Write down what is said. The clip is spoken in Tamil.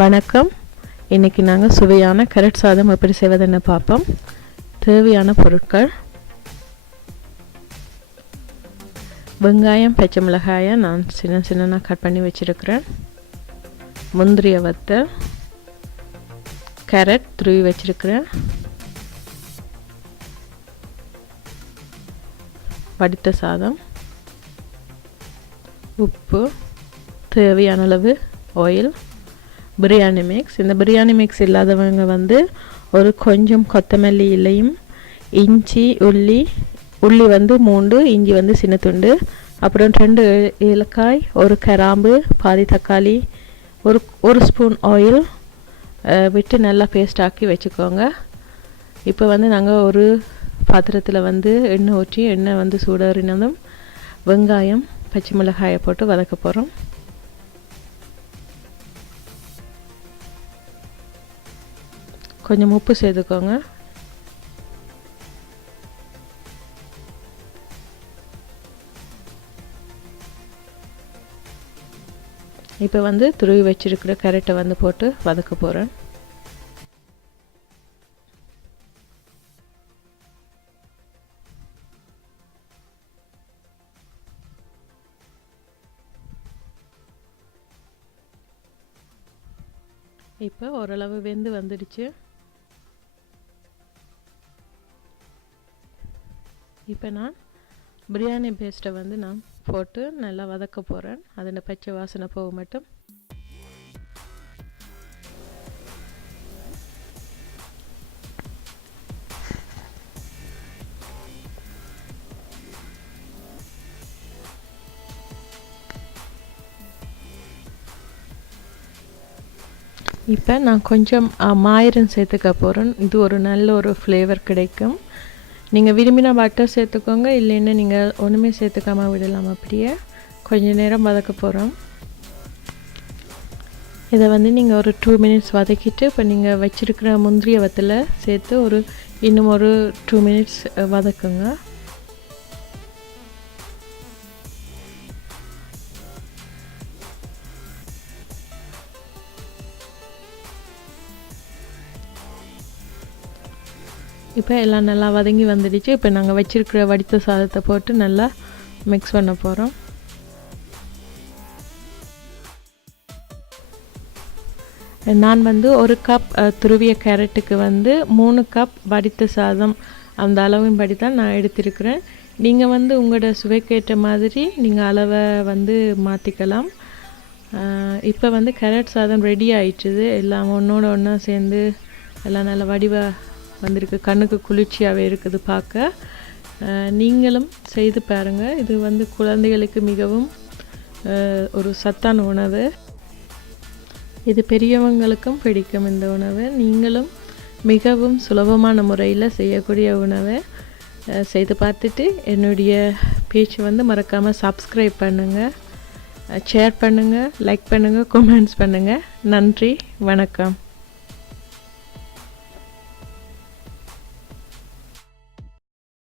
வணக்கம். இன்றைக்கி நாங்கள் சுவையான கேரட் சாதம் எப்படி செய்வதுன்னு பார்ப்போம். தேவையான பொருட்கள்: வெங்காயம், பச்சை மிளகாயை நான் சின்ன கட் பண்ணி வச்சுருக்கிறேன். முந்திரிய வத்தல், கேரட் துருவி வச்சுருக்கிறேன், வடித்த சாதம், உப்பு, தேவையான அளவு ஆயில், பிரியாணி மிக்ஸ். இந்த பிரியாணி மிக்ஸ் இல்லாதவங்க ஒரு கொஞ்சம் கொத்தமல்லி இலையும், இஞ்சி, உள்ளி 3, இஞ்சி சின்ன துண்டு, அப்புறம் 2 ஏலக்காய், ஒரு கிராம்பு, பாதி தக்காளி, ஒரு ஸ்பூன் ஆயில் விட்டு நல்லா பேஸ்ட் ஆக்கி வச்சுக்கோங்க. இப்போ நாங்கள் ஒரு பாத்திரத்தில் எண்ணெய் ஊற்றி எண்ணெய் சூடாறினதும் வெங்காயம், பச்சை மிளகாயை போட்டு வதக்க போகிறோம். கொஞ்சம் உப்பு சேர்த்துக்கோங்க. இப்போ துருவி வச்சிருக்கிற கேரட்டை போட்டு வதக்க போகிறேன். இப்போ ஓரளவு வெந்து வந்துடுச்சு. இப்போ நான் பிரியாணி பேஸ்ட்டை நான் போட்டு நல்லா வதக்க போகிறேன். அதோட பச்சை வாசனை போக மட்டும். இப்போ நான் கொஞ்சம் மாயிரம் சேர்த்துக்க போகிறேன். இது ஒரு நல்ல ஒரு ஃப்ளேவர் கிடைக்கும். நீங்கள் விரும்பினா பட்டர் சேர்த்துக்கோங்க, இல்லைன்னா நீங்கள் ஒன்றுமே சேர்த்துக்காம விடலாம். அப்படியே கொஞ்சம் நேரம் வதக்க போகிறோம். இதை நீங்கள் ஒரு 2 மினிட்ஸ் வதக்கிட்டு இப்போ நீங்கள் வச்சுருக்கிற முந்திரிய வத்தலை சேர்த்து இன்னும் ஒரு 2 மினிட்ஸ் வதக்குங்க. இப்போ எல்லாம் நல்லா வதங்கி வந்துடுச்சு. இப்போ நாங்கள் வச்சுருக்கிற வடித்த சாதத்தை போட்டு நல்லா மிக்ஸ் பண்ண போகிறோம். நான் ஒரு கப் துருவிய கேரட்டுக்கு 3 கப் வடித்த சாதம் அந்த அளவின் படி தான் நான் எடுத்திருக்கிறேன். நீங்கள் உங்களோட சுவைக்கேற்ற மாதிரி நீங்கள் அளவை மாற்றிக்கலாம். இப்போ கேரட் சாதம் ரெடி ஆயிடுச்சு. எல்லாம் ஒன்றோட ஒன்றா சேர்ந்து எல்லாம் நல்லா வடிவாக வந்திருக்கு. கண்ணுக்கு குளிர்ச்சியாகவே இருக்குது பார்க்க. நீங்களும் செய்து பாருங்கள். இது குழந்தைகளுக்கு மிகவும் ஒரு சத்தான உணவு. இது பெரியவங்களுக்கும் பிடிக்கும். இந்த உணவு நீங்களும் மிகவும் சுலபமான முறையில் செய்யக்கூடிய உணவை செய்து பார்த்துட்டு என்னுடைய பேச்சு மறக்காமல் சப்ஸ்கிரைப் பண்ணுங்கள், ஷேர் பண்ணுங்கள், லைக் பண்ணுங்கள், கமெண்ட்ஸ் பண்ணுங்கள். நன்றி, வணக்கம்.